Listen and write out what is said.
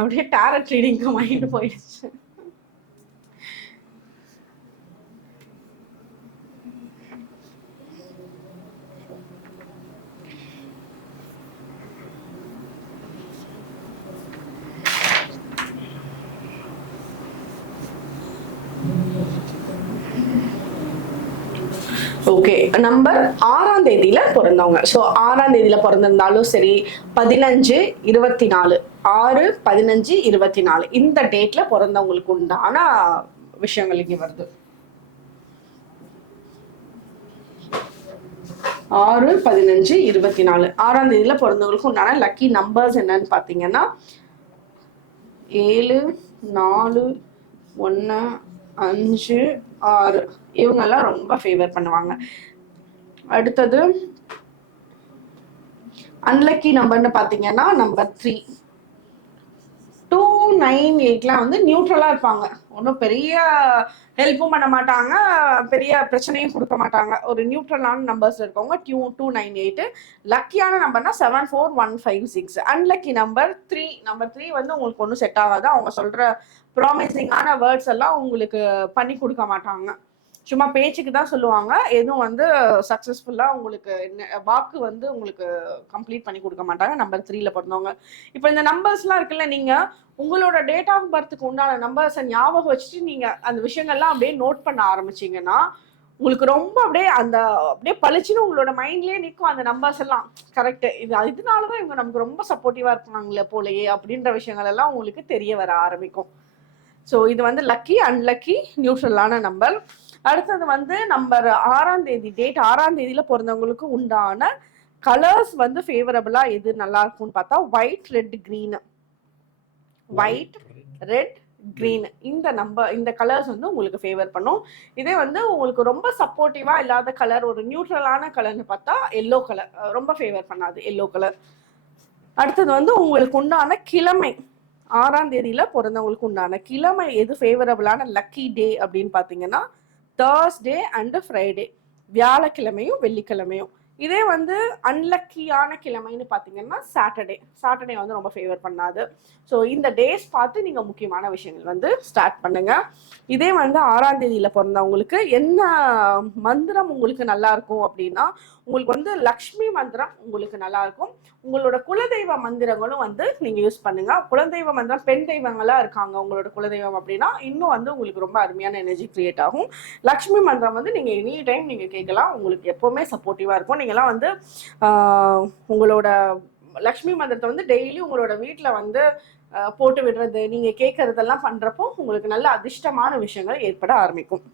அப்படியே டேரட் ரீடிங்க்கு மைண்ட் போயிடுச்சு. ஓகே நம்பர் ஆறாம் தேதியில பிறந்தவங்க. ஸோ ஆறாம் தேதியில பிறந்திருந்தாலும் சரி பதினஞ்சு இருபத்தி நாலு ஆறு பதினஞ்சு இருபத்தி நாலு இந்த டேட்ல பிறந்தவங்களுக்கு உண்டான விஷயங்கள் இங்கே வருது. ஆறு பதினஞ்சு இருபத்தி நாலு ஆறாம் தேதியில பிறந்தவங்களுக்கு உண்டான லக்கி நம்பர்ஸ் என்னன்னு பார்த்தீங்கன்னா ஏழு நாலு ஒன்று அஞ்சு ஆறு. இவங்கெல்லாம் ரொம்ப ஃபேவர் பண்ணுவாங்க. அடுத்தது அன்லக்கி நம்பர்னு பார்த்தீங்கன்னா நம்பர் த்ரீ டூ நைன் எயிட்லாம் வந்து நியூட்ரலாக இருப்பாங்க. ஒன்றும் பெரிய ஹெல்ப்பும் பண்ண மாட்டாங்க. பெரிய பிரச்சனையும் கொடுக்க மாட்டாங்க. ஒரு நியூட்ரலான நம்பர்ஸ் இருக்கவங்க டியூ டூ நைன் எயிட்டு லக்கியான நம்பர்னா seven four one five six unlucky number three number three வந்து உங்களுக்கு ஒன்றும் செட் ஆகாது. அவங்க சொல்கிற ப்ராமிசிங்கான வேர்ட்ஸ் எல்லாம் உங்களுக்கு பண்ணி கொடுக்க மாட்டாங்க. சும்மா பேச்சுக்கு தான் சொல்லுவாங்க. எதுவும் வந்து சக்ஸஸ்ஃபுல்லாக உங்களுக்கு வாக்கு வந்து உங்களுக்கு கம்ப்ளீட் பண்ணி கொடுக்க மாட்டாங்க. நம்பர் த்ரீல பிறந்தவங்க. இப்போ இந்த நம்பர்ஸ்லாம் இருக்குல்ல நீங்கள் உங்களோட டேட் ஆஃப் பர்த்துக்கு உண்டான நம்பர்ஸை ஞாபகம் வச்சுட்டு நீங்கள் அந்த விஷயங்கள்லாம் அப்படியே நோட் பண்ண ஆரம்பிச்சீங்கன்னா உங்களுக்கு ரொம்ப அப்படியே அந்த அப்படியே பளிச்சுன்னு உங்களோட மைண்ட்லயே நிற்கும் அந்த நம்பர்ஸ் எல்லாம். கரெக்ட் இது இதனாலதான் இவங்க நமக்கு ரொம்ப சப்போர்ட்டிவா இருப்பாங்களே போலயே அப்படின்ற விஷயங்கள் எல்லாம் உங்களுக்கு தெரிய வர ஆரம்பிக்கும். ஸோ இது வந்து லக்கி அன்லக்கி நியூட்ரலான நம்பர் அடுத்தது வந்து நம்பர் ஆறாம் தேதி டேட் ஆறாம் தேதியில் பிறந்தவங்களுக்கு உண்டான கலர்ஸ் வந்து ஃபேவரபுளாக எது நல்லா இருக்கும்னு பார்த்தா white red green white red green இந்த நம்பர் இந்த கலர்ஸ் வந்து உங்களுக்கு ஃபேவர் பண்ணும். இதே வந்து உங்களுக்கு ரொம்ப சப்போர்ட்டிவாக இல்லாத கலர் ஒரு நியூட்ரலான கலர்னு பார்த்தா எல்லோ கலர் ரொம்ப ஃபேவர் பண்ணாது எல்லோ கலர் அடுத்தது வந்து உங்களுக்கு உண்டான கிழமை. ஆறாம் தேதியில் பிறந்தவங்களுக்கு உண்டான கிழமை எது ஃபேவரபிளான லக்கி டே அப்படின்னு பார்த்தீங்கன்னா தேர்ஸ்டே அண்டு ஃப்ரைடே வியாழக்கிழமையும் வெள்ளிக்கிழமையும். இதே வந்து அன்லக்கியான கிழமைன்னு பார்த்தீங்கன்னா சாட்டர்டே சாட்டர்டே வந்து ரொம்ப ஃபேவர் பண்ணாது. ஸோ இந்த டேஸ் பார்த்து நீங்கள் முக்கியமான விஷயங்கள் வந்து ஸ்டார்ட் பண்ணுங்க. இதே வந்து ஆறாம் தேதியில் பிறந்தவங்களுக்கு என்ன மந்திரம் உங்களுக்கு நல்லா இருக்கும் அப்படின்னா உங்களுக்கு வந்து லக்ஷ்மி மந்திரம் உங்களுக்கு நல்லா இருக்கும் உங்களோட குலதெய்வ மந்திரங்களும் வந்து நீங்க யூஸ் பண்ணுங்க. குலதெய்வ மந்திரம் பெண் தெய்வங்களா இருக்காங்க உங்களோட குலதெய்வம் அப்படின்னா இன்னும் வந்து உங்களுக்கு ரொம்ப அருமையான எனர்ஜி கிரியேட் ஆகும். லக்ஷ்மி மந்திரம் வந்து நீங்க எனி டைம் நீங்க கேட்கலாம் உங்களுக்கு எப்பவுமே சப்போர்ட்டிவா இருக்கும். நீங்களாம் வந்து உங்களோட லக்ஷ்மி மந்திரத்தை வந்து டெய்லி உங்களோட வீட்டில் வந்து போட்டு விடுறது நீங்கள் கேட்கறதெல்லாம் பண்ணுறப்போ உங்களுக்கு நல்ல அதிர்ஷ்டமான விஷயங்கள் ஏற்பட ஆரம்பிக்கும்.